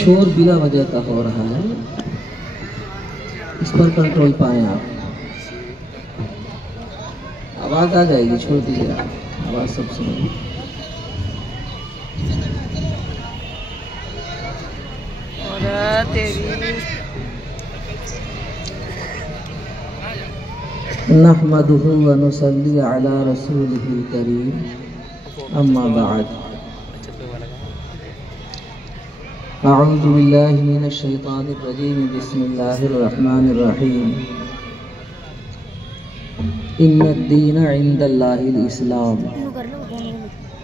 शोर बिना वजह का हो रहा है, इस पर कंट्रोल पाएं आप। आवाज़ आ जाएगी, छोड़ दीजिए आप, आवाज़ सब सुनिए। नहमदुहु व नुसल्ली अला रसूलिहिल करीम, अम्मा बाद। अऊज़ु बिल्लाहि मिनश शैतानिर रजीम, बिस्मिल्लाहिर रहमानिर रहीम। इन्नद-दीना इंदल्लाहिल इस्लाम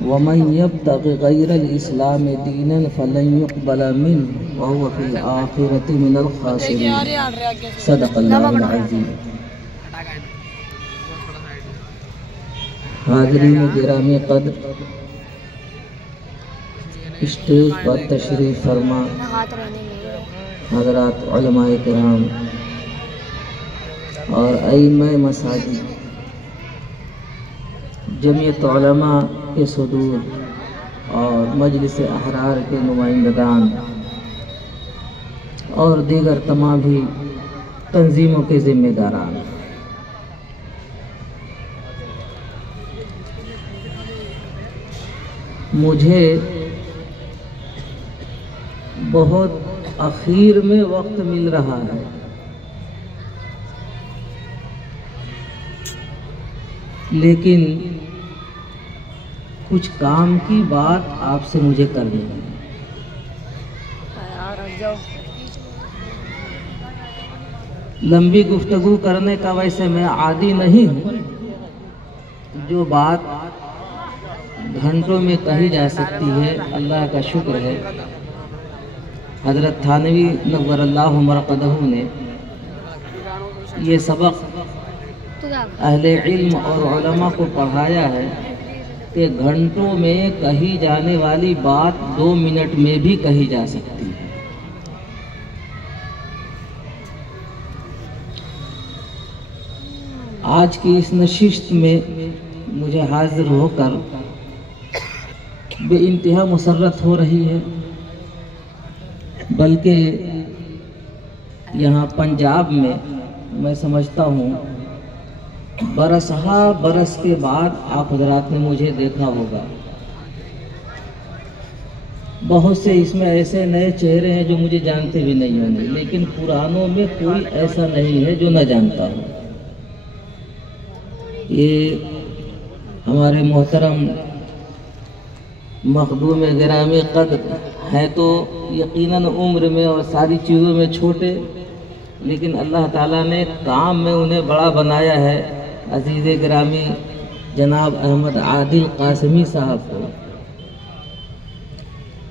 वमन यब्तगि गैरल इस्लाम दीनन फलन युक़बल मिन्हु व हुवा फिल आखिरति मिनल खासिरीन। सदक़ल्लाहुल अज़ीम। हाज़रीन गिरामी क़द्र, स्टेज पर तशरीफ़ फरमा हज़रात उलमाए किराम और अइम्माए मसाजिद, जमीयत उलमा के सदूर और मजलिस अहरार के नुमाइंदगान और दीगर तमाम भी तंजीमों के ज़िम्मेदारान, मुझे बहुत आखिर में वक्त मिल रहा है, लेकिन कुछ काम की बात आपसे मुझे करनी है। लंबी गुफ्तगू करने का वैसे मैं आदी नहीं हूँ, जो बात घंटों में कही जा सकती है, अल्लाह का शुक्र है हज़रत थानवी नव्वरल्लाहु मरक़दहू ने ये सबक अहले इल्म और उलमा को पढ़ाया है कि घंटों में कही जाने वाली बात 2 मिनट में भी कही जा सकती है। आज की इस नशिस्त में मुझे हाजिर होकर बेइंतहा मुसर्रत हो रही है, बल्कि यहाँ पंजाब में मैं समझता हूँ बरसहा बरस के बाद आप हजरात ने मुझे देखा होगा। बहुत से इसमें ऐसे नए चेहरे हैं जो मुझे जानते भी नहीं होंगे, लेकिन पुरानों में कोई ऐसा नहीं है जो न जानता हो। ये हमारे मोहतरम मखदूम गिरामी क़द्र है तो यकीनन उम्र में और सारी चीज़ों में छोटे, लेकिन अल्लाह ताला ने काम में उन्हें बड़ा बनाया है। अजीज़ गिरामी जनाब अहमद आदिल कासमी साहब को,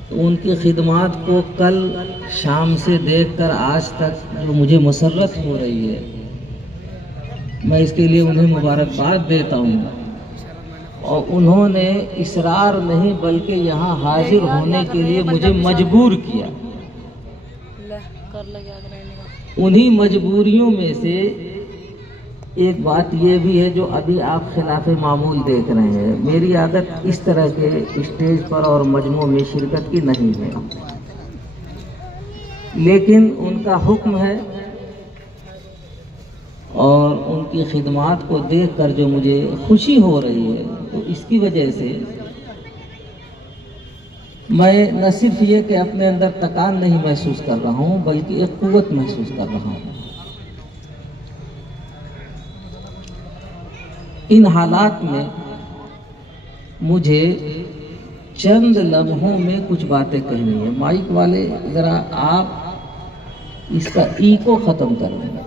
तो उनकी खिदमात को कल शाम से देखकर आज तक जो मुझे मसर्रत हो रही है, मैं इसके लिए उन्हें मुबारकबाद देता हूँ। और उन्होंने इसरार नहीं बल्कि यहाँ हाजिर होने के लिए मुझे मजबूर किया। उन्हीं मजबूरियों में से एक बात ये भी है जो अभी आप खिलाफ मामूल देख रहे हैं। मेरी आदत इस तरह के स्टेज पर और मजमू में शिरकत की नहीं है, लेकिन उनका हुक्म है और उनकी खिदमात को देखकर जो मुझे खुशी हो रही है, तो इसकी वजह से मैं न सिर्फ ये कि अपने अंदर तकान नहीं महसूस कर रहा हूँ, बल्कि एक कुव्वत महसूस कर रहा हूँ। इन हालात में मुझे चंद लम्हों में कुछ बातें कहनी है। माइक वाले ज़रा आप इसका ईको ख़त्म करें।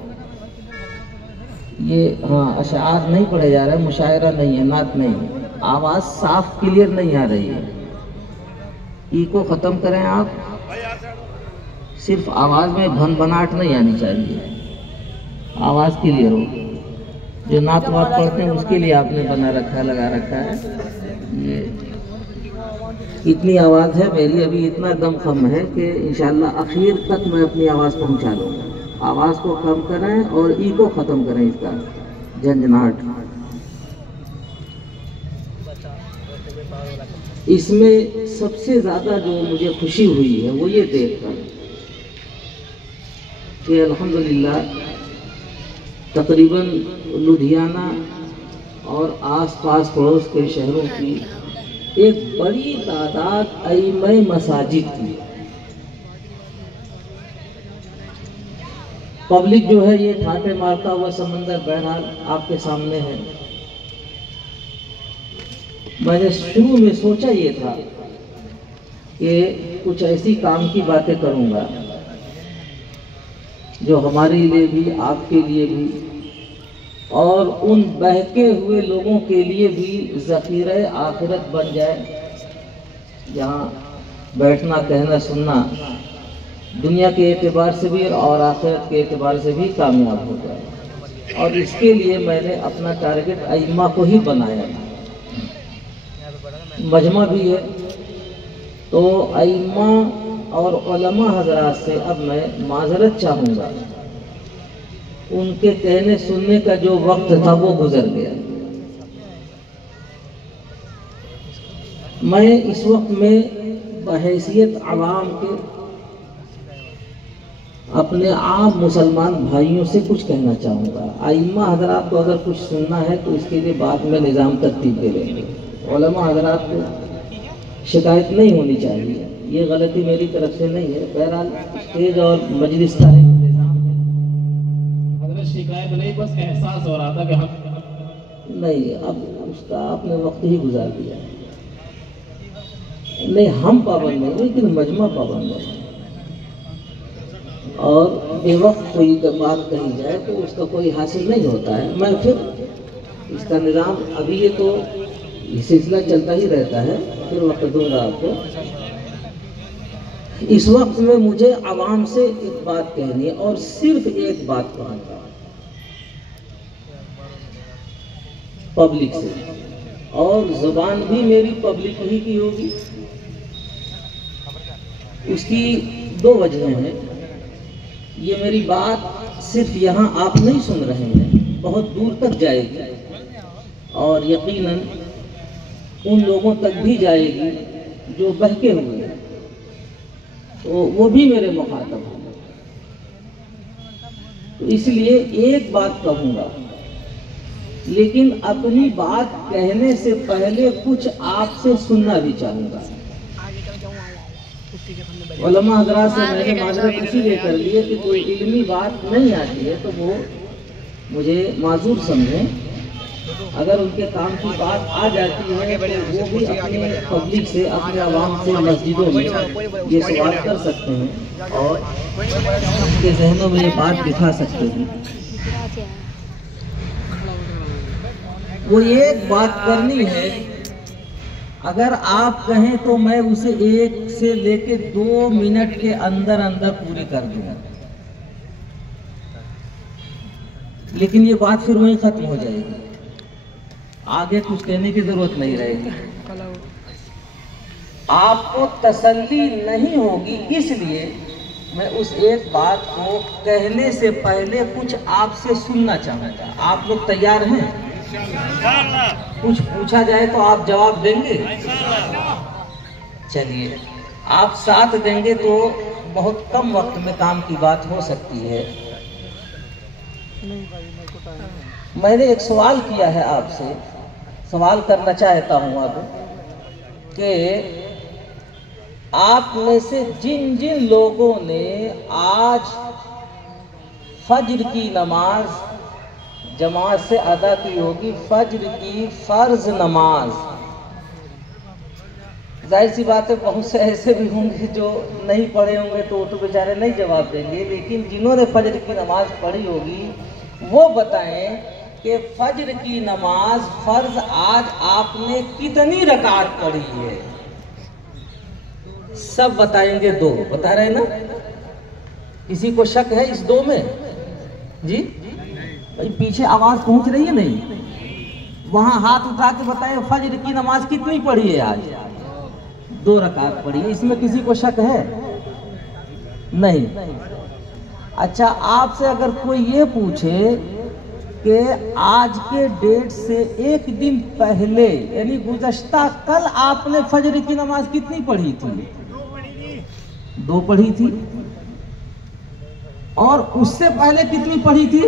ये हाँ, अशार नहीं पढ़े जा रहे, मुशायरा नहीं है, नात नहीं है, आवाज़ साफ क्लियर नहीं आ रही है। ईको ख़त्म करें आप। सिर्फ आवाज़ में भनभनाहट नहीं आनी चाहिए, आवाज़ क्लियर हो। जो नात वात पढ़ते हैं उसके लिए आपने बना रखा, लगा रखा है। ये इतनी आवाज़ है मेरी, अभी इतना दम कम है कि इंशाअल्लाह आखिर तक मैं अपनी आवाज़ पहुंचा लूँगा। आवाज़ को कम करें और ईको ख़त्म करें, इसका झंझनाहट। इसमें सबसे ज़्यादा जो मुझे खुशी हुई है वो ये देखकर कि अल्हम्दुलिल्लाह तकरीबन लुधियाना और आसपास पड़ोस के शहरों की एक बड़ी तादाद अइम्मा मसाजिद की पब्लिक जो है ये ठाटे मारता हुआ समंदर बहरहाल आपके सामने है। मैंने शुरू में सोचा ये था कि कुछ ऐसी काम की बातें करूंगा जो हमारे लिए भी, आपके लिए भी और उन बहके हुए लोगों के लिए भी ज़ख़ीरे आखिरत बन जाए, जहाँ बैठना कहना सुनना दुनिया के एतबार से भी और आखिरत के एतबार से भी कामयाब हो जाए। और इसके लिए मैंने अपना टारगेट अइम्मा को ही बनाया। मजमा भी है तो अइम्मा और उलमा हज़रात से अब मैं माज़रत चाहूँगा, उनके कहने सुनने का जो वक्त था वो गुजर गया। मैं इस वक्त में बहैसियत आवाम के अपने आम मुसलमान भाइयों से कुछ कहना चाहूँगा। अइम्मा हज़रात को अगर कुछ सुनना है तो इसके लिए बाद में निज़ाम तरतीब दे लेंगे। उलमा हज़रात को शिकायत नहीं होनी चाहिए, ये गलती मेरी तरफ से नहीं है। बहरहाल स्टेज और मजलिस का है शिकायत नहीं, बस एहसास हो रहा था कि हम नहीं, अब उसका आपने वक्त ही गुजार दिया। नहीं, हम पाबंद नहीं, लेकिन मजमा पाबंद है। और बेवक्त कोई बात कही जाए तो उसका कोई हासिल नहीं होता है। मैं फिर इसका निज़ाम अभी ये तो ये सिलसिला चलता ही रहता है, फिर वक्त दूंगा आपको। इस वक्त में मुझे आवाम से एक बात कहनी है और सिर्फ एक बात कहूँगा पब्लिक से, और ज़ुबान भी मेरी पब्लिक ही की होगी। उसकी दो वजहें हैं। ये मेरी बात सिर्फ यहाँ आप नहीं सुन रहे हैं, बहुत दूर तक जाएगी और यकीनन उन लोगों तक भी जाएगी जो बहके हुए हैं, तो वो भी मेरे मुखातब हैं। तो इसलिए एक बात कहूँगा, लेकिन अपनी बात कहने से पहले कुछ आपसे सुनना भी चाहूँगा। उलमा हज़रात से मैंने माज़रत इसीलिए कर ली है कि कोई इल्मी बात नहीं आती है तो वो मुझे माजूर समझें। अगर उनके काम की बात आ जाती है तो वो भी अपने पब्लिक से, अपने आवाम से मस्जिदों में ये सवाल कर सकते हैं और उनके जहनों में ये बात बिठा सकते हैं। वो एक बात करनी है, अगर आप कहें तो मैं उसे 1 से लेके 2 मिनट के अंदर अंदर पूरी कर दूंगा, लेकिन ये बात फिर वहीं खत्म हो जाएगी, आगे कुछ कहने की जरूरत नहीं रहेगी। आपको तसल्ली नहीं होगी, इसलिए मैं उस एक बात को कहने से पहले कुछ आपसे सुनना चाहूँगा। आप लोग तैयार हैं? कुछ पूछा जाए तो आप जवाब देंगे? चलिए, आप साथ देंगे तो बहुत कम वक्त में काम की बात हो सकती है। मैंने एक सवाल किया है आपसे, सवाल करना चाहता हूँ अब कि आप में से जिन जिन लोगों ने आज फज्र की नमाज जमात से अदा की होगी, फज्र की फर्ज नमाज, जाहिर सी बात है बहुत से ऐसे भी होंगे जो नहीं पढ़े होंगे तो वो तो बेचारे नहीं जवाब देंगे, लेकिन जिन्होंने फज्र की नमाज पढ़ी होगी वो बताएं कि फज्र की नमाज फर्ज आज आपने कितनी रकात पढ़ी है। सब बताएंगे 2, बता रहे ना? किसी को शक है इस 2 में? जी भाई, पीछे आवाज पहुंच रही है नहीं? वहां हाथ उठा के बताए फज्र की नमाज कितनी पढ़ी है आज? 2 रकात पढ़ी है। इसमें किसी को शक है? नहीं। अच्छा, आपसे अगर कोई ये पूछे कि आज के डेट से 1 दिन पहले यानी गुज़श्ता कल आपने फज्र की नमाज कितनी पढ़ी थी? 2 पढ़ी थी। और उससे पहले कितनी पढ़ी थी?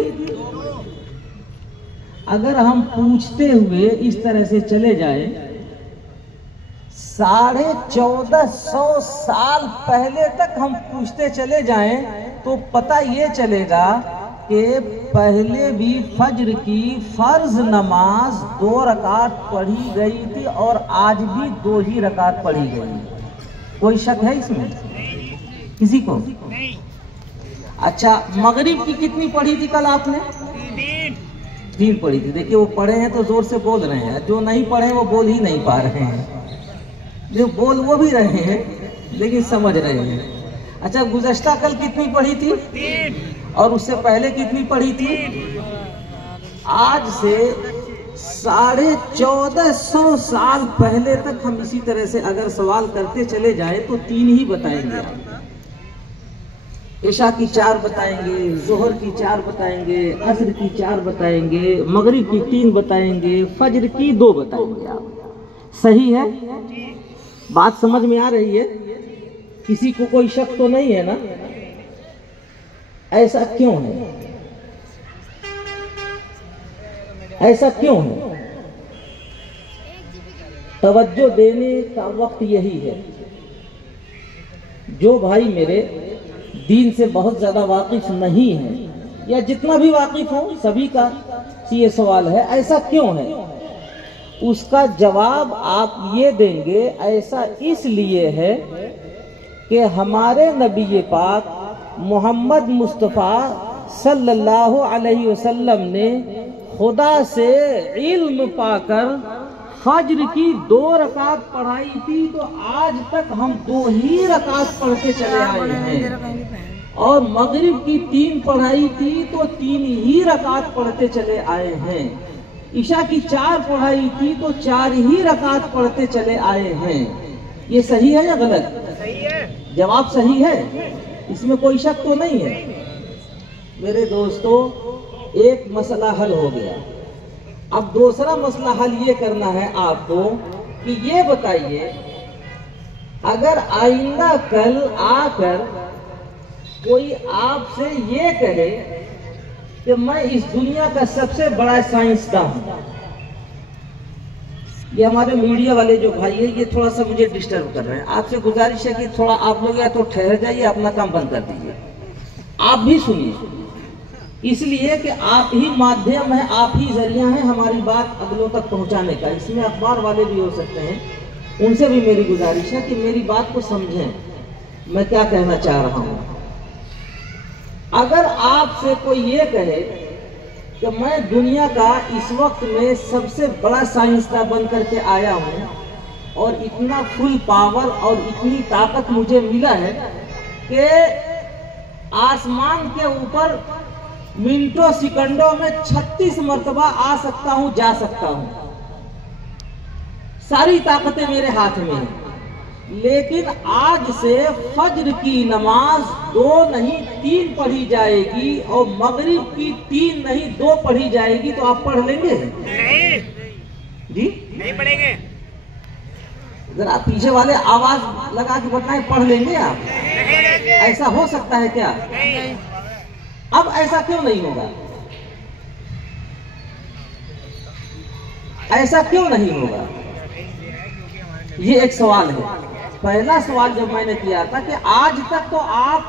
अगर हम पूछते हुए इस तरह से चले जाए 1450 साल पहले तक हम पूछते चले जाएं तो पता ये चलेगा कि पहले भी फज्र की फर्ज नमाज 2 रकात पढ़ी गई थी और आज भी 2 ही रकात पढ़ी गई। कोई शक है इसमें किसी को? अच्छा, मगरिब की कितनी पढ़ी थी कल आपने? 3 पढ़ी थी। देखिए वो पढ़े हैं तो जोर से बोल रहे हैं, जो नहीं पढ़े वो बोल ही नहीं पा रहे हैं। जो बोल वो भी रहे हैं लेकिन समझ रहे हैं। अच्छा, गुज़श्ता कल कितनी पढ़ी थी? 3। और उससे पहले कितनी पढ़ी थी? आज से 1450 साल पहले तक हम इसी तरह से अगर सवाल करते चले जाए तो 3 ही बताएंगे। इशा की 4 बताएंगे, जोहर की 4 बताएंगे, असर की 4 बताएंगे, मगरिब की 3 बताएंगे, फजर की 2 बताएंगे। आप सही है? बात समझ में आ रही है? किसी को कोई शक तो नहीं है ना? ऐसा क्यों है? ऐसा क्यों है? तवज्जो देने का वक्त यही है। जो भाई मेरे दीन से बहुत ज्यादा वाकिफ नहीं है या जितना भी वाकिफ हो सभी का ये सवाल है, ऐसा क्यों है? उसका जवाब आप ये देंगे ऐसा इसलिए है कि हमारे नबी पाक मोहम्मद मुस्तफ़ा सल्लल्लाहु अलैहि वसल्लम ने खुदा से इल्म पाकर फज्र की 2 रकात पढ़ाई थी, तो आज तक हम 2 ही रकात पढ़ते चले आए हैं। और मगरिब की 3 पढ़ाई थी तो 3 ही रकात पढ़ते चले आए हैं। ईशा की 4 पढ़ाई थी तो 4 ही रकात पढ़ते चले आए हैं। ये सही है या गलत? सही है। जवाब सही है, इसमें कोई शक तो नहीं है। मेरे दोस्तों, एक मसला हल हो गया। अब दूसरा मसला हल ये करना है आपको कि ये बताइए, अगर आइंदा कल आकर कोई आपसे ये कहे कि मैं इस दुनिया का सबसे बड़ा साइंसदान हूं। ये हमारे मीडिया वाले जो भाई है ये थोड़ा सा मुझे डिस्टर्ब कर रहे हैं। आपसे गुजारिश है कि थोड़ा आप लोग या तो ठहर जाइए, अपना काम बंद कर दीजिए। आप भी सुनिए, इसलिए कि आप ही माध्यम है, आप ही जरिया है हमारी बात अगलों तक पहुंचाने का। इसमें अखबार वाले भी हो सकते हैं, उनसे भी मेरी गुजारिश है कि मेरी बात को समझें मैं क्या कहना चाह रहा हूं। अगर आपसे कोई ये कहे कि मैं दुनिया का इस वक्त में सबसे बड़ा साइंसदान बन करके आया हूं और इतना फुल पावर और इतनी ताकत मुझे मिला है कि आसमान के ऊपर मिनटों सेकंडों में 36 मरतबा आ सकता हूं, जा सकता हूं, सारी ताकतें मेरे हाथ में हैं, लेकिन आज से फज्र की नमाज 2 नहीं 3 पढ़ी जाएगी और मगरिब की 3 नहीं 2 पढ़ी जाएगी, तो आप पढ़ लेंगे? नहीं जी, नहीं पढ़ेंगे। जरा पीछे वाले आवाज लगा के बताएं, पढ़ लेंगे आप? ऐसा हो सकता है क्या? नहीं। अब ऐसा क्यों नहीं होगा? ऐसा क्यों नहीं होगा? ये एक सवाल है। पहला सवाल जब मैंने किया था कि आज तक तो आप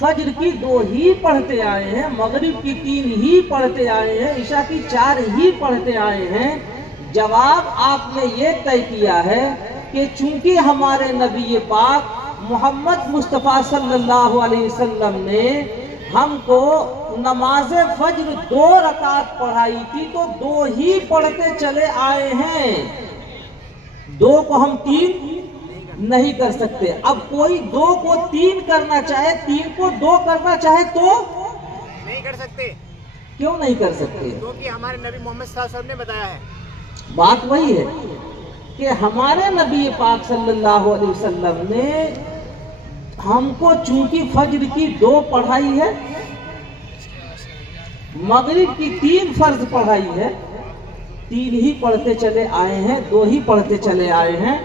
फज्र की 2 ही पढ़ते आए हैं, मगरिब की 3 ही पढ़ते आए हैं, ईशा की 4 ही पढ़ते आए हैं। जवाब आपने ये तय किया है कि चूंकि हमारे नबी पाक मोहम्मद मुस्तफ़ा सल्लल्लाहु अलैहि वसल्लम ने हमको नमाज फज्र 2 रकात पढ़ाई थी तो 2 ही पढ़ते चले आए हैं। 2 को हम 3 नहीं कर सकते। अब कोई 2 को 3 करना चाहे, 3 को 2 करना चाहे तो नहीं कर सकते। क्यों नहीं कर सकते? क्योंकि हमारे नबी मोहम्मद सल्लल्लाहु अलैहि वसल्लम ने बताया है। बात वही है कि हमारे नबी पाक सल्लल्लाहु अलैहि वसल्लम ने हमको चूंकि फज्र की 2 पढ़ाई है, मगरिब की 3 फर्ज पढ़ाई है, 3 ही पढ़ते चले आए हैं, 2 ही पढ़ते चले आए हैं।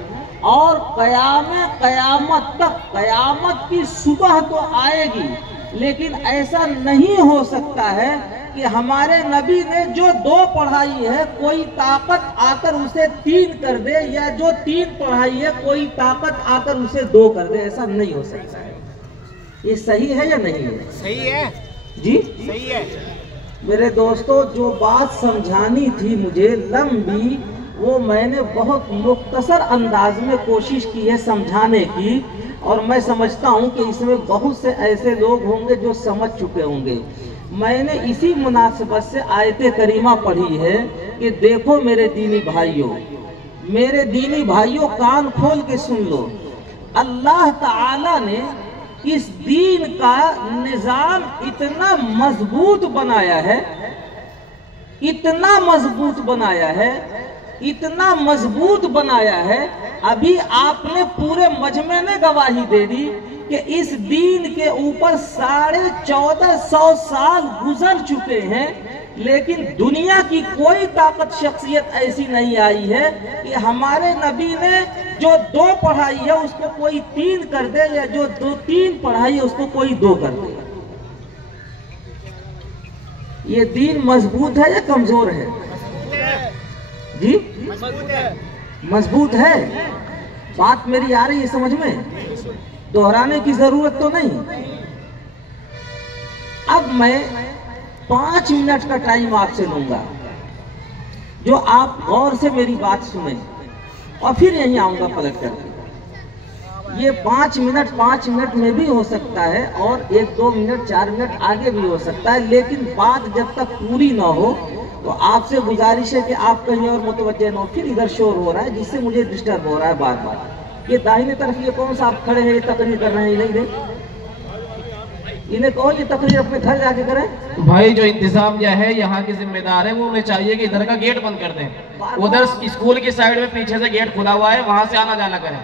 और कयामत तक, कयामत की सुबह तो आएगी लेकिन ऐसा नहीं हो सकता है कि हमारे नबी ने जो 2 पढ़ाई है कोई ताकत आकर उसे 3 कर दे, या जो 3 पढ़ाई है कोई ताकत आकर उसे 2 कर दे। ऐसा नहीं हो सकता है। ये सही है या नहीं है? सही है जी, सही है। मेरे दोस्तों, जो बात समझानी थी मुझे लंबी, वो मैंने बहुत मुख्तसर अंदाज में कोशिश की है समझाने की, और मैं समझता हूँ कि इसमें बहुत से ऐसे लोग होंगे जो समझ चुके होंगे। मैंने इसी मुनासिबत से आयते करीमा पढ़ी है कि देखो मेरे दीनी भाइयों, कान खोल के सुन लो। अल्लाह ताला ने इस दीन का निजाम इतना मजबूत बनाया है, इतना मजबूत बनाया है। अभी आपने पूरे मजमे ने गवाही दे दी कि इस दीन के ऊपर 1450 साल गुजर चुके हैं, लेकिन दुनिया की कोई ताकत शख्सियत ऐसी नहीं आई है कि हमारे नबी ने जो 2 पढ़ाई है उसको कोई 3 कर दे, या जो 3 पढ़ाई है उसको कोई 2 कर दे। ये दीन मजबूत है या कमजोर है? जी, मजबूत है। बात मेरी आ रही है समझ में? दोहराने की जरूरत तो नहीं। अब मैं 5 मिनट का टाइम आपसे लूंगा, जो आप गौर से मेरी बात सुने, और फिर यहीं आऊंगा पलट करके। ये 5 मिनट में भी हो सकता है, और 1-2 मिनट 4 मिनट आगे भी हो सकता है, लेकिन बात जब तक पूरी ना हो तो आपसे गुजारिश है कि आप कहीं और मुतवज्जे न हो। फिर इधर शोर हो रहा है जिससे मुझे डिस्टर्ब हो रहा है बार बार। ये दाहिने तरफ ये कौन सा आप खड़े हैं, ये तकरीर कर रहे हैं? इन्हें कहो ये तकरीर अपने घर जाके करें। भाई जो इंतजामिया है यहाँ की जिम्मेदार है, वो उन्हें चाहिए कि इधर का गेट बंद कर दें। उधर स्कूल की साइड में पीछे से गेट खुला हुआ है, वहां से आना जाना करें,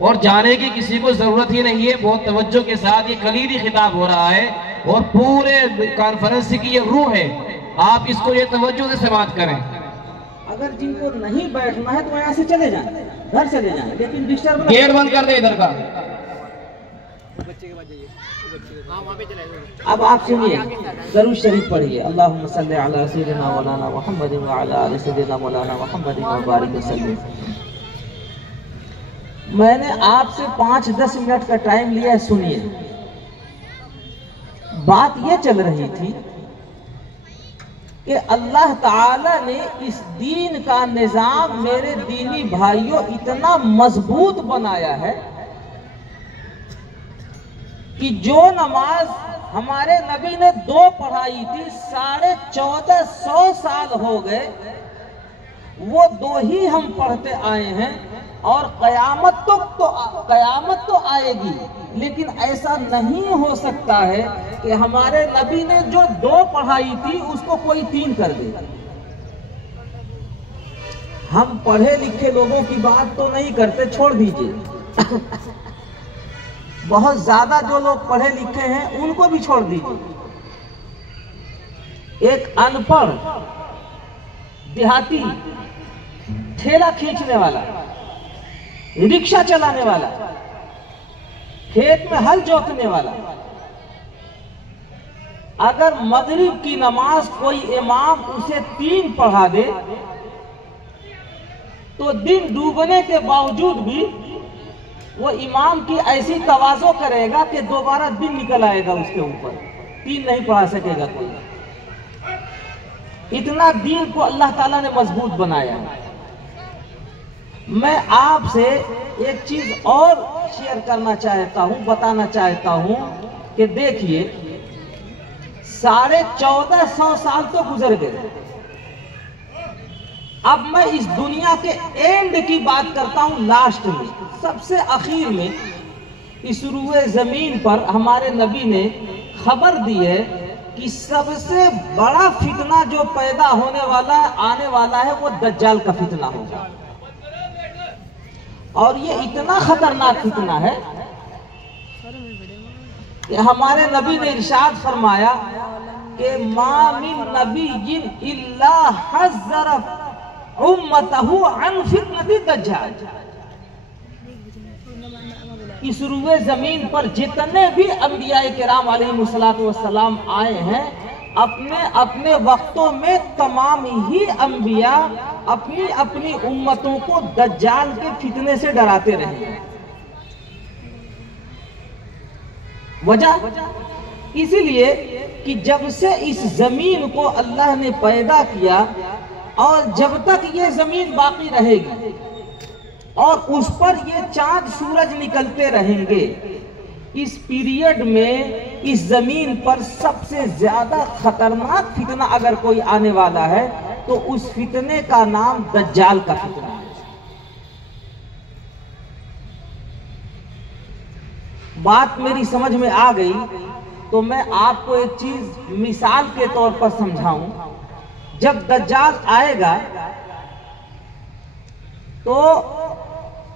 और जाने की किसी को जरूरत ही नहीं है। बहुत तवज्जो के साथ ये कलीदी खिताब हो रहा है, और पूरे कॉन्फ्रेंस की ये रूह है। आप इसको ये तवज्जो से समाप्त करें। अगर जिनको नहीं बैठना है तो यहाँ से चले जाएं, घर चले जाएं, लेकिन डिस्टर्ब गेट बंद कर दे इधर का। अब आप सुनिए, दरूद शरीफ पढ़िए। अल्लाहुम्मा सल्ली अला सय्यिदिना मौलाना मुहम्मद व अला आलि सय्यिदिना मौलाना मुहम्मद व बारिक वसल्लम। मैंने आपसे 5-10 मिनट का टाइम लिया है, सुनिए। बात यह चल रही थी कि अल्लाह ताला ने इस दीन का निजाम मेरे दीनी भाइयों इतना मजबूत बनाया है कि जो नमाज हमारे नबी ने 2 पढ़ाई थी, 1450 साल हो गए, वो 2 ही हम पढ़ते आए हैं, और कयामत तो आएगी, लेकिन ऐसा नहीं हो सकता है कि हमारे नबी ने जो 2 पढ़ाई थी उसको कोई 3 कर दे। हम पढ़े लिखे लोगों की बात तो नहीं करते, छोड़ दीजिए। बहुत ज्यादा जो लोग पढ़े लिखे हैं उनको भी छोड़ दीजिए। एक अनपढ़ देहाती, ठेला खींचने वाला, रिक्शा चलाने वाला, खेत में हल जोतने वाला, अगर मगरिब की नमाज कोई इमाम उसे 3 पढ़ा दे तो दिन डूबने के बावजूद भी वो इमाम की ऐसी तवाज़ो करेगा कि दोबारा दिन निकल आएगा उसके ऊपर, 3 नहीं पढ़ा सकेगा कोई। इतना दीन को अल्लाह ताला ने मजबूत बनाया है। मैं आपसे एक चीज और शेयर करना चाहता हूं, बताना चाहता हूं कि देखिए 1450 साल तो गुजर गए। अब मैं इस दुनिया के एंड की बात करता हूं, लास्ट में, सबसे आखिर में, इस रूए जमीन पर हमारे नबी ने खबर दी है कि सबसे बड़ा फितना जो पैदा होने वाला है, आने वाला है, वो दज्जाल का फितना होगा। और ये इतना खतरनाक फितना है कि हमारे नबी ने इरशाद फरमाया कि मा मिन नबिय्यिन इल्ला हज़्ज़रा उम्मतहु अन फितनति दज्जाल। इस रुए जमीन पर जितने भी अंबिया किराम अलैहिस्सलाम आए हैं, अपने अपने वक्तों में तमाम ही अंबिया अपनी अपनी उम्मतों को दज्जाल के फितने से डराते रहे। वजह इसीलिए कि जब से इस जमीन को अल्लाह ने पैदा किया और जब तक ये जमीन बाकी रहेगी और उस पर ये चांद सूरज निकलते रहेंगे, इस पीरियड में इस जमीन पर सबसे ज्यादा खतरनाक फितना अगर कोई आने वाला है तो उस फितने का नाम दज्जाल का फितना है। बात मेरी समझ में आ गई तो मैं आपको एक चीज मिसाल के तौर पर समझाऊं। जब दज्जाल आएगा तो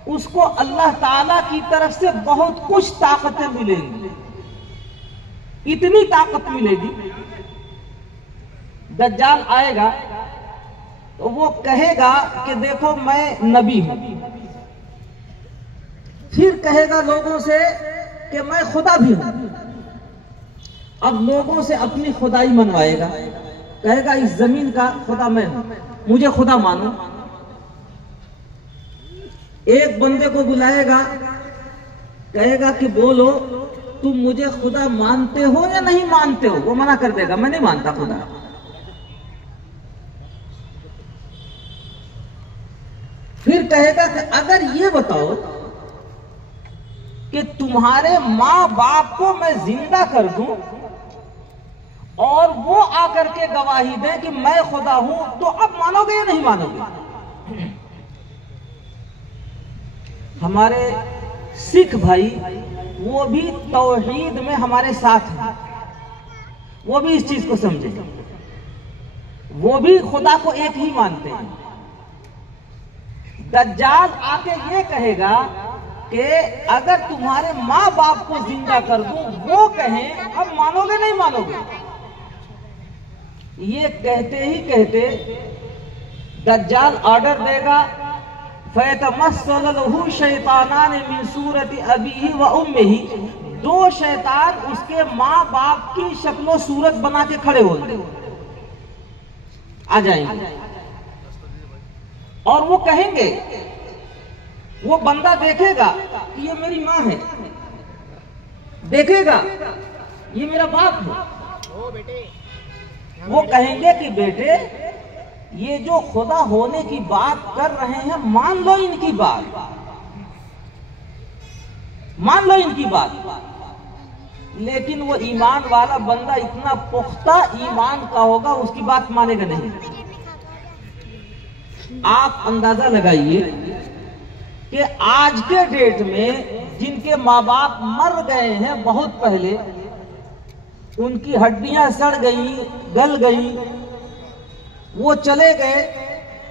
उसको अल्लाह ताला की तरफ से बहुत कुछ ताकतें मिलेंगी, इतनी ताकत मिलेगी। दज्जाल आएगा तो वो कहेगा कि देखो मैं नबी हूं, फिर कहेगा लोगों से कि मैं खुदा भी हूं। अब लोगों से अपनी खुदाई मनवाएगा, कहेगा इस जमीन का खुदा मैं हूं, मुझे खुदा मानो। एक बंदे को बुलाएगा, कहेगा कि बोलो तुम मुझे खुदा मानते हो या नहीं मानते हो। वो मना कर देगा, मैं नहीं मानता खुदा। फिर कहेगा कि अगर ये बताओ कि तुम्हारे माँ बाप को मैं जिंदा कर दूं और वो आकर के गवाही दे कि मैं खुदा हूं, तो अब मानोगे या नहीं मानोगे? हमारे सिख भाई वो भी तौहीद में हमारे साथ हैं, वो भी इस चीज को समझे, वो भी खुदा को एक ही मानते हैं। दज्जाल आके ये कहेगा कि अगर तुम्हारे माँ बाप को जिंदा कर दूं, वो कहें अब मानोगे नहीं मानोगे? ये कहते ही कहते दज्जाल ऑर्डर देगा, फयतमस्सलहु शैतानान मिन सूरति अबीही व उम्मिही। दो शैतान उसके माँ बाप की शक्लो सूरत बना के खड़े होंगे, आ जाएंगे और वो कहेंगे, वो बंदा देखेगा कि ये मेरी माँ है, देखेगा ये मेरा बाप है। वो कहेंगे कि बेटे ये जो खुदा होने की बात कर रहे हैं मान लो इनकी बात, मान लो इनकी बात। लेकिन वो ईमान वाला बंदा इतना पुख्ता ईमान का होगा, उसकी बात मानेगा नहीं। आप अंदाजा लगाइए कि आज के डेट में जिनके माँ बाप मर गए हैं बहुत पहले, उनकी हड्डियां सड़ गई, गल गई, वो चले गए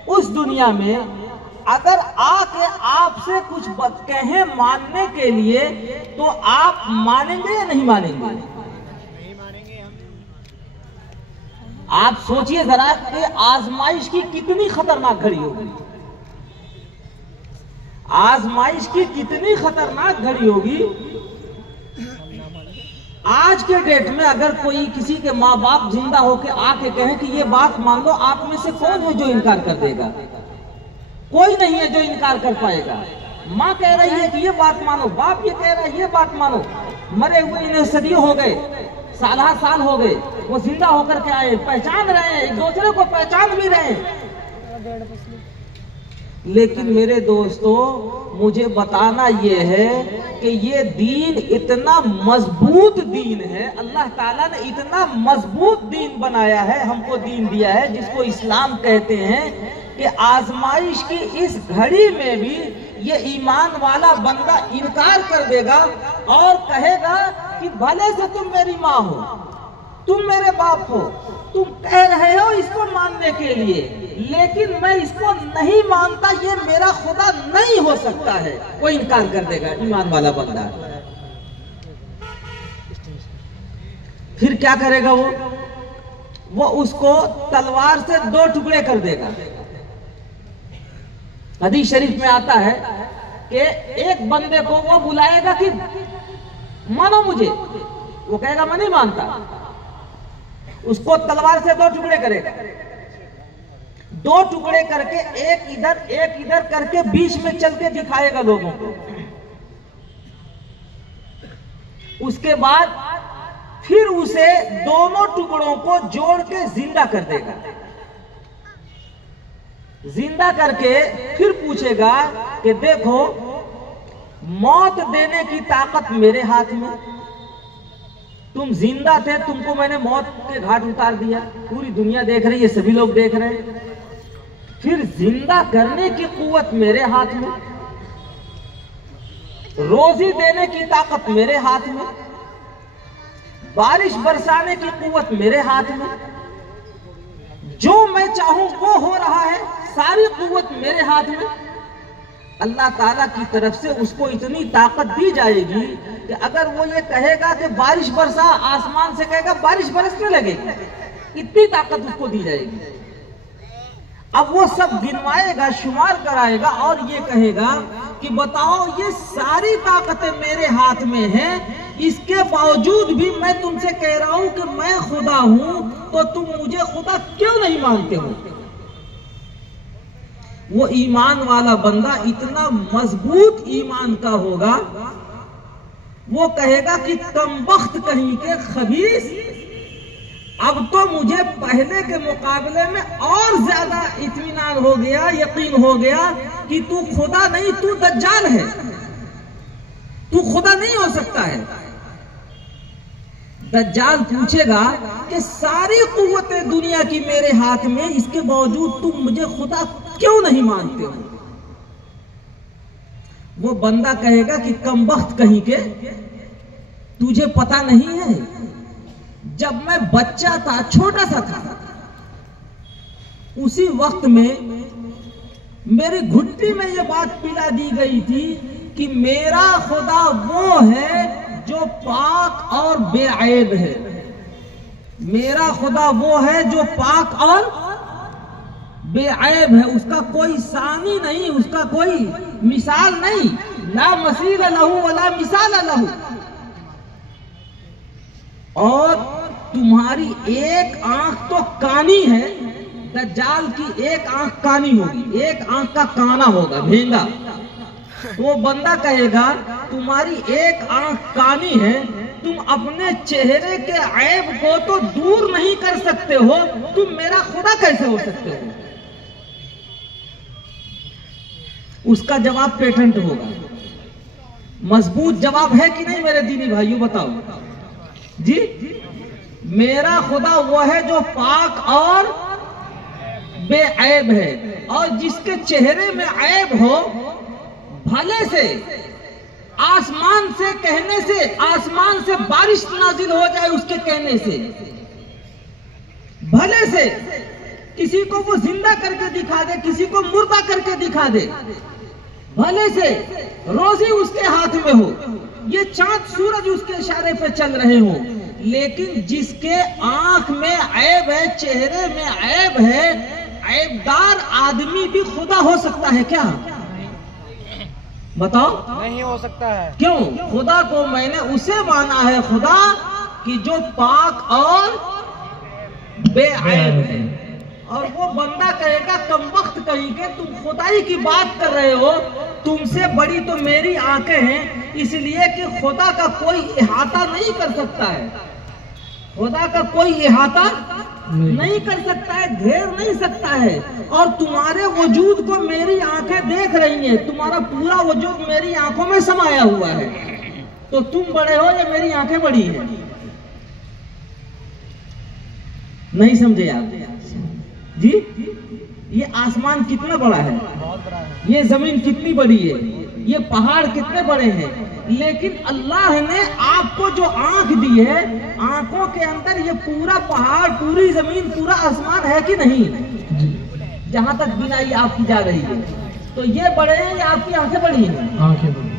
उस दुनिया में, अगर आके आपसे कुछ कहें मानने के लिए तो आप मानेंगे या नहीं मानेंगे? नहीं मानेंगे हम। आप सोचिए जरा कि आजमाइश की कितनी खतरनाक घड़ी होगी, आजमाइश की कितनी खतरनाक घड़ी होगी। आज के डेट में अगर कोई किसी के माँ बाप जिंदा होके आके कहे कि ये बात मान लो, आप में से कौन है जो इनकार कर देगा? कोई नहीं है जो इनकार कर पाएगा। माँ कह रही है कि ये बात मानो, बाप ये कह रहा है ये बात मानो। मरे हुए इन्हें सदियों हो गए, साल साल हो गए, वो जिंदा होकर के आए, पहचान रहे हैं, एक दूसरे को पहचान भी रहे हैं। लेकिन मेरे दोस्तों, मुझे बताना यह है कि ये दीन इतना मजबूत दीन है, अल्लाह ताला ने इतना मजबूत दीन बनाया है, हमको दीन दिया है जिसको इस्लाम कहते हैं, कि आजमाइश की इस घड़ी में भी ये ईमान वाला बंदा इनकार कर देगा और कहेगा कि भले से तुम मेरी माँ हो, तुम मेरे बाप हो, तुम कह रहे हो इसको मानने के लिए, लेकिन मैं इसको नहीं मानता, ये मेरा खुदा नहीं हो सकता है। वो इनकार कर देगा ईमान वाला बंदा। फिर क्या करेगा वो उसको तलवार से दो टुकड़े कर देगा। हदीस शरीफ में आता है कि एक बंदे को वो बुलाएगा कि मानो मुझे, वो कहेगा मैं नहीं मानता, उसको तलवार से 2 टुकड़े करेगा, 2 टुकड़े करके एक इधर करके बीच में चल के दिखाएगा लोगों को। उसके बाद फिर उसे दोनों टुकड़ों को जोड़ के जिंदा कर देगा। जिंदा करके फिर पूछेगा कि देखो, मौत देने की ताकत मेरे हाथ में, तुम जिंदा थे, तुमको मैंने मौत के घाट उतार दिया, पूरी दुनिया देख रही है, सभी लोग देख रहे हैं। फिर जिंदा करने की कुव्वत मेरे हाथ में, रोजी देने की ताकत मेरे हाथ में, बारिश बरसाने की कुव्वत मेरे हाथ में, जो मैं चाहूं वो हो रहा है, सारी कुव्वत मेरे हाथ में। अल्लाह ताला की तरफ से उसको इतनी ताकत दी जाएगी कि अगर वो ये कहेगा कि बारिश बरसा, आसमान से कहेगा बारिश बरसने लगेगी, इतनी ताकत उसको दी जाएगी। अब वो सब गिनवाएगा, शुमार कराएगा और ये कहेगा कि बताओ, ये सारी ताकतें मेरे हाथ में हैं, इसके बावजूद भी मैं तुमसे कह रहा हूं कि मैं खुदा हूं, तो तुम मुझे खुदा क्यों नहीं मानते हो? वो ईमान वाला बंदा इतना मजबूत ईमान का होगा, वो कहेगा कि कमबख्त कहीं के खबीस, अब तो मुझे पहले के मुकाबले में और ज्यादा इत्मीनान हो गया, यकीन हो गया कि तू खुदा नहीं, तू दज्जाल है, तू खुदा नहीं हो सकता है। दज्जाल पूछेगा कि सारी कुव्वतें दुनिया की मेरे हाथ में, इसके बावजूद तुम मुझे खुदा क्यों नहीं मानते हो? वो बंदा कहेगा कि कमबख्त कहीं के, तुझे पता नहीं है, जब मैं बच्चा था, छोटा सा था, उसी वक्त में मेरी घुट्टी में ये बात पिला दी गई थी कि मेरा खुदा वो है जो पाक और बेऐब है। मेरा खुदा वो है जो पाक और बेऐब है, उसका कोई सानी नहीं, उसका कोई मिसाल नहीं, ला मसील लहू वला मिसाल लहू। और तुम्हारी एक आंख तो कानी है, दज्जाल की एक आंख कानी होगी, एक आंख का काना होगा, भेंगा। वो बंदा कहेगा तुम्हारी एक आंख कानी है, तुम अपने चेहरे के ऐब को तो दूर नहीं कर सकते हो, तुम मेरा खुदा कैसे हो सकते हो? उसका जवाब पेटेंट होगा। मजबूत जवाब है कि नहीं मेरे दीनी भाइयों, बताओ जी? मेरा खुदा वो है जो पाक और बेऐब है, और जिसके चेहरे में ऐब हो, भले से आसमान से कहने से, आसमान से बारिश नाजिल हो जाए उसके कहने से, भले से किसी को वो जिंदा करके दिखा दे, किसी को मुर्दा करके दिखा दे, भले से रोजी उसके हाथ में हो, ये चांद सूरज उसके इशारे पे चल रहे हो, लेकिन जिसके आंख में ऐब है, चेहरे में ऐब है, ऐबदार आदमी भी खुदा हो सकता है क्या? बताओ, नहीं हो सकता है। क्यों? खुदा को मैंने उसे माना है खुदा कि जो पाक और बेऐब है। और वो बंदा कहेगा कमबख्त कहीं के, तुम खुदाई की बात कर रहे हो, तुमसे बड़ी तो मेरी आंखें हैं, इसलिए कि खुदा का कोई इहाता नहीं कर सकता है, खुदा का कोई इहाता नहीं कर सकता है, घेर नहीं सकता है। और तुम्हारे वजूद को मेरी आंखें देख रही हैं, तुम्हारा पूरा वजूद मेरी आंखों में समाया हुआ है, तो तुम बड़े हो या मेरी आंखें बड़ी हैं? नहीं समझे आप जी? ये आसमान कितना बड़ा है, बहुत बड़ा है। ये जमीन कितनी बड़ी है, ये पहाड़ कितने बड़े हैं, लेकिन अल्लाह ने आपको जो आंख दी है, आंखों के अंदर ये पूरा पहाड़, पूरी जमीन, पूरा आसमान है कि नहीं? जहां तक बिनाई आपकी जा रही है, तो ये बड़े हैं या आपकी आंखें बड़ी हैं? आंखें बड़ी।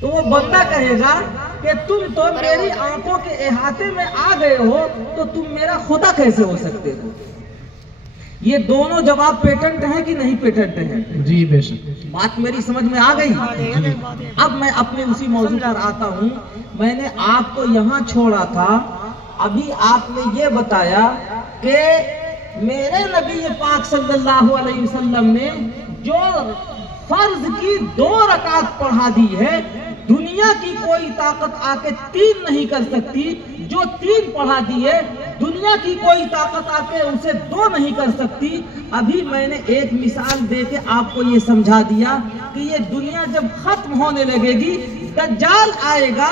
तो वो बंदा कहेगा कि तुम तो मेरी आंखों के इहाते में आ गए हो, तो तुम मेरा खुदा कैसे हो सकते हो? ये दोनों जवाब पेटेंट हैं कि नहीं पेटेंट हैं? जी बेशक। बात मेरी समझ में आ गई। अब मैं अपने उसी मौजू पर आता हूँ। मैंने आपको यहाँ छोड़ा था, अभी आपने ये बताया कि मेरे नबी पाक सल्लल्लाहु अलैहि वसल्लम ने जो फर्ज की 2 रकात पढ़ा दी है, दुनिया की कोई ताकत आके 3 नहीं कर सकती। जो 3 पढ़ा दी है, दुनिया की कोई ताकत आके उसे 2 नहीं कर सकती। अभी मैंने एक मिसाल देके आपको ये समझा दिया कि ये दुनिया जब खत्म होने लगेगी, दज्जाल आएगा,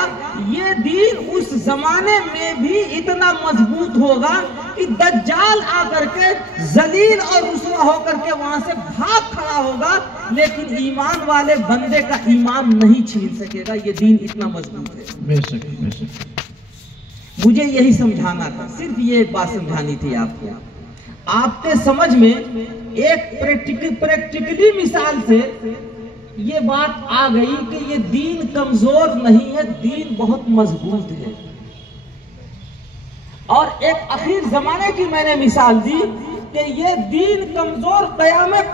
ये दीन उस जमाने में भी इतना मजबूत होगा कि दज्जाल आकर के जलील और रुसवा होकर के वहां से भाग खड़ा होगा, लेकिन ईमान वाले बंदे का ईमान नहीं छीन सकेगा। ये दीन इतना मजबूत है। बेशक बेशक। मुझे यही समझाना था, सिर्फ ये एक बात समझानी थी आपको। आपके समझ में एक प्रैक्टिकली मिसाल से ये बात आ गई कि ये दीन कमजोर नहीं है, दीन बहुत मजबूत है। और एक आखिर जमाने की मैंने मिसाल दी कि ये दीन कमजोर कयामत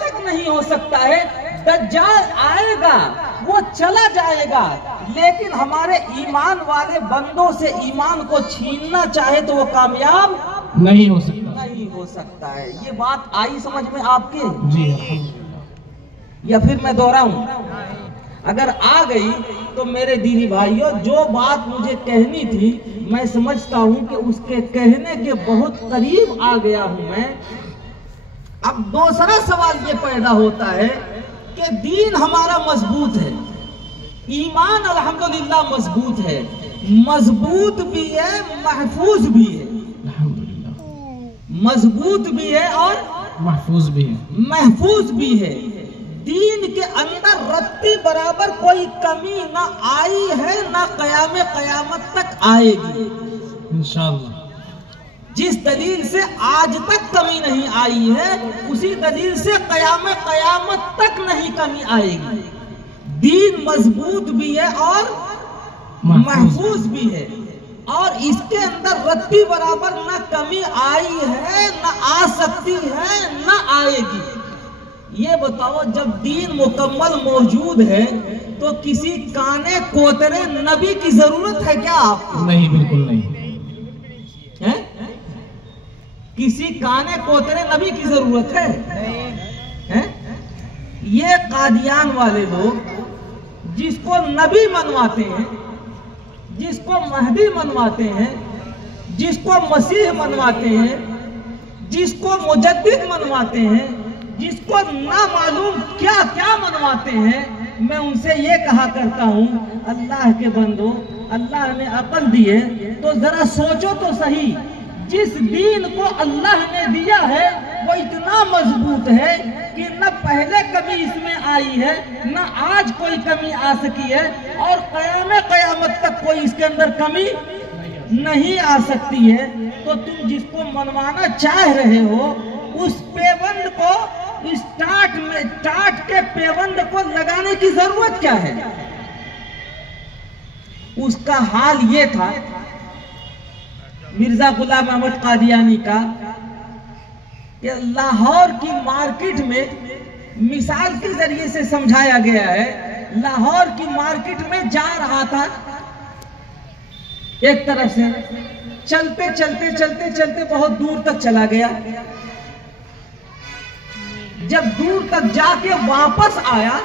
तक नहीं हो सकता है। दज्जाल आएगा, वो चला जाएगा, लेकिन हमारे ईमान वाले बंदों से ईमान को छीनना चाहे तो वो कामयाब नहीं हो सकता, नहीं हो सकता है। ये बात आई समझ में आपके? जी। या फिर मैं दोहराऊं? अगर आ गई तो मेरे दीनी भाइयों, जो बात मुझे कहनी थी, मैं समझता हूं कि उसके कहने के बहुत करीब आ गया हूं मैं। अब दूसरा सवाल ये पैदा होता है कि दीन हमारा मजबूत है, ईमान अल्हम्दुलिल्लाह मजबूत है, मजबूत भी है, महफूज भी है। मजबूत भी है और महफूज भी है। महफूज भी है। दीन के अंदर रत्ती बराबर कोई कमी ना आई है, ना कयामत तक आएगी इंशाअल्लाह। जिस दलील से आज तक कमी नहीं आई है, उसी दलील से कयामत तक नहीं कमी आएगी। दीन मजबूत भी है और महफूज भी है, और इसके अंदर रत्ती बराबर ना कमी आई है, ना आ सकती है, ना आएगी। ये बताओ, जब दीन मुकम्मल मौजूद है तो किसी काने कोतरे नबी की जरूरत है क्या आपको? नहीं, बिल्कुल नहीं है? किसी काने कोतरे नबी की जरूरत है? ये कादियान वाले लोग जिसको नबी मनवाते हैं, जिसको महदी मनवाते हैं, जिसको मसीह मनवाते हैं, जिसको मुजद्दिद मनवाते हैं, जिसको ना मालूम क्या क्या मनवाते हैं, मैं उनसे ये कहा करता हूं, अल्लाह के बंदो, अल्लाह ने अकल दी है तो जरा सोचो तो सही। जिस दीन को अल्लाह ने दिया है वो इतना मजबूत है कि न पहले कभी इसमें आई है, न आज कोई कमी आ सकी है, और कयामत तक कोई इसके अंदर कमी नहीं आ सकती है। तो तुम जिसको मनवाना चाह रहे हो, उस पेवंद को, इस टाट के पेवंद को लगाने की जरूरत क्या है? उसका हाल ये था मिर्जा गुलाम अहमद कादियानी का कि लाहौर की मार्केट में, मिसाल के जरिए से समझाया गया है, लाहौर की मार्केट में जा रहा था, एक तरफ से चलते चलते चलते चलते बहुत दूर तक चला गया। जब दूर तक जाके वापस आया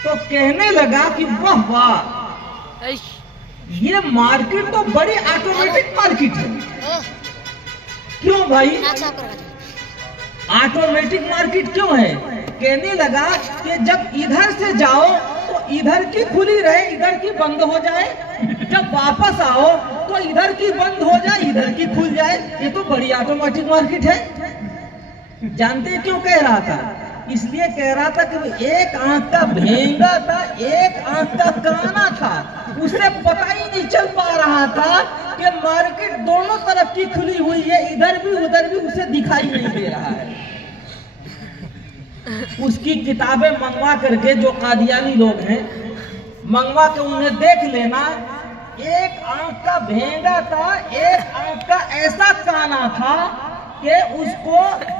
तो कहने लगा कि वाह वाह, ये मार्केट तो बड़ी ऑटोमेटिक मार्केट है। क्यों भाई ऑटोमेटिक मार्केट क्यों है? कहने लगा कि जब इधर से जाओ तो इधर की खुली रहे, इधर की बंद हो जाए, जब वापस आओ तो इधर की बंद हो जाए, इधर की खुल जाए। ये तो बड़ी ऑटोमेटिक मार्केट है। जानते क्यों कह रहा था? इसलिए कह रहा था कि वो एक आंख का भेंगा था, एक आंख का काना था, उसे पता ही नहीं चल पा रहा था कि मार्केट दोनों तरफ की खुली हुई है, इधर भी उधर भी उसे दिखाई नहीं दे रहा है। उसकी किताबें मंगवा करके, जो कादियानी लोग हैं, मंगवा के उन्हें देख लेना। एक आंख का भेंगा था, एक आंख का ऐसा काना था कि उसको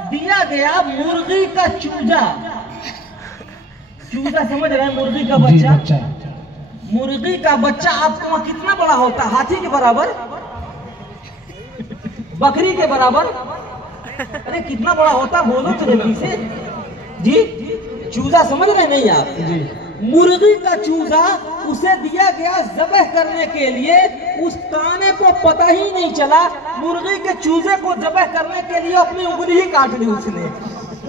दिया गया मुर्गी का चूजा। चूजा समझ रहे हैं? मुर्गी का जी, बच्चा। बच्चा। मुर्गी का बच्चा आपको वहां कितना बड़ा होता है? हाथी के बराबर, बकरी के बराबर? अरे कितना बड़ा होता, बोलो तो जल्दी से जी। चूजा समझ रहे नहीं आप? जी। मुर्गी का चूजा उसे दिया गया ज़बह करने के लिए। उस काने को पता ही नहीं चला, मुर्गी के चूजे को ज़बह करने के लिए अपनी उंगली ही काट ली उसने।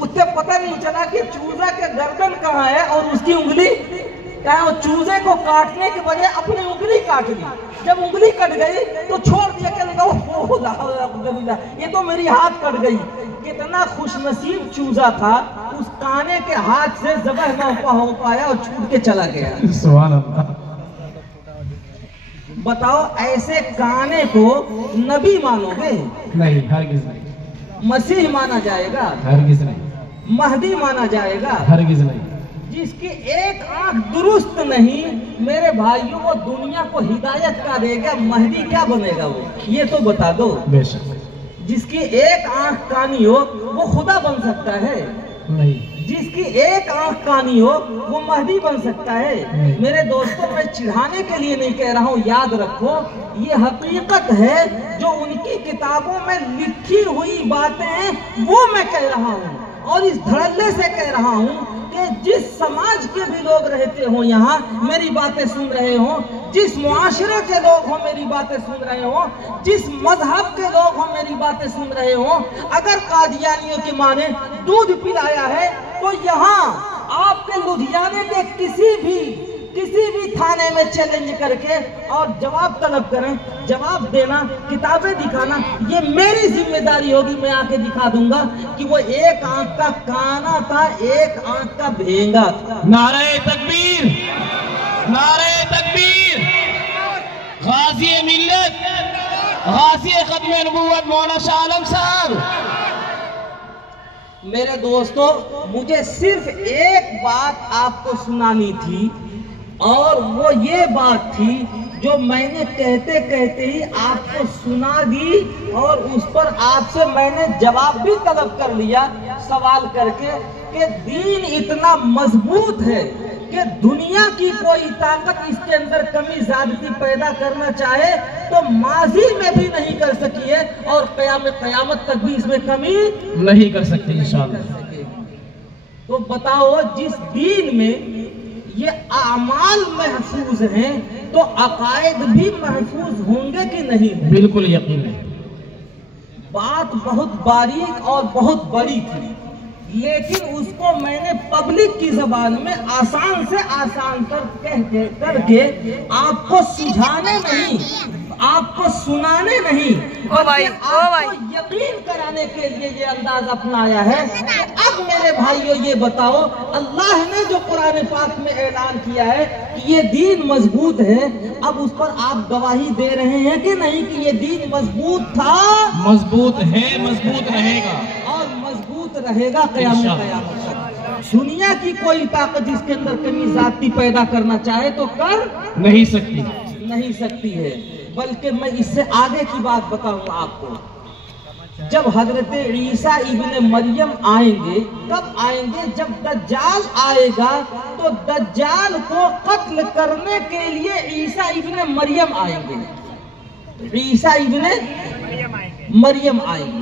उसे पता नहीं चला कि चूजा के गर्दन कहाँ है और उसकी उंगली कहाँ है। और चूजे को काटने के बजाय अपनी उंगली काट ली। जब उंगली कट गई तो छोड़ दिया, कहने लगा ये तो मेरी हाथ कट गई। कितना खुशनसीब चूजा था, उस काने के हाथ से ज़बह न हो पाया और छूट के चला गया। सुभान अल्लाह। बताओ, ऐसे काने को नबी मानोगे? नहीं, हरगिज़ नहीं। मसीह माना जाएगा? हरगिज़ नहीं। महदी माना जाएगा? हरगिज़ नहीं। जिसकी एक आंख दुरुस्त नहीं, मेरे भाइयों, वो दुनिया को हिदायत का देगा, महदी क्या बनेगा वो? ये तो बता दो। बेशक। जिसकी एक आंख कानी हो वो खुदा बन सकता है? नहीं। जिसकी एक आंख कानी हो वो महदी बन सकता है? नहीं। मेरे दोस्तों, मैं चिढ़ाने के लिए नहीं कह रहा हूँ, याद रखो, ये हकीकत है। जो उनकी किताबों में लिखी हुई बातें हैं वो मैं कह रहा हूँ, और इस धड़ल्ले से कह रहा हूँ कि जिस समाज के भी लोग रहते हो यहाँ, मेरी बातें सुन रहे हो, जिस मुआशरे के लोग हो मेरी बातें सुन रहे हो, जिस मजहब के लोग हो मेरी बातें सुन रहे हो, अगर कादियानियों की माँ ने दूध पिलाया है तो यहाँ आपके लुधियाने के किसी भी थाने में चैलेंज करके और जवाब तलब करें, जवाब देना, किताबें दिखाना, ये मेरी जिम्मेदारी होगी। मैं आके दिखा दूंगा कि वो एक आंख का काना था, एक आंख का भेंगा था। नारे तकबीर, नारे तकबीर। गाज़ी मिल्लत, गाज़ी खत्म नबूवत मौलाना शाह आलम साहब। मेरे दोस्तों, मुझे सिर्फ एक बात आपको सुनानी थी, और वो ये बात थी जो मैंने कहते कहते ही आपको सुना दी, और उस पर आपसे मैंने जवाब भी तलब कर लिया सवाल करके कि दीन इतना मजबूत है कि दुनिया की कोई ताकत इसके अंदर कमी ज्यादती पैदा करना चाहे तो माजी में भी नहीं कर सकी है, और कयामत तक भी इसमें कमी नहीं कर सकते इंशाअल्लाह। तो बताओ, जिस दीन में ये आमाल महफूज हैं तो अकायद भी महफूज होंगे कि नहीं? बिल्कुल यकीन है। बात बहुत बारीक और बहुत बड़ी थी, लेकिन उसको मैंने पब्लिक की जबान में आसान से आसान करके आपको सुझाने नहीं, आपको सुनाने नहीं, आपको यकीन कराने के लिए ये अंदाज अपनाया है। अब मेरे भाइयों, ये बताओ, अल्लाह ने जो कुरान पाक में ऐलान किया है कि ये दीन मजबूत है, अब उस पर आप गवाही दे रहे हैं कि नहीं कि ये दीन मजबूत था, मजबूत है, मजबूत रहेगा और मजबूत रहेगा क़यामत तक। दुनिया की कोई ताकत जिसके अंदर कमी जाती पैदा करना चाहे तो कर नहीं सकती, नहीं सकती है। बल्कि मैं इससे आगे की बात बताऊंगा आपको। जब हजरत ईसा इब्ने मरियम आएंगे, कब आएंगे? जब दज्जाल आएगा तो दज्जाल को कत्ल करने के लिए ईसा इब्ने मरियम आएंगे। ईसा इब्ने मरियम आएंगे।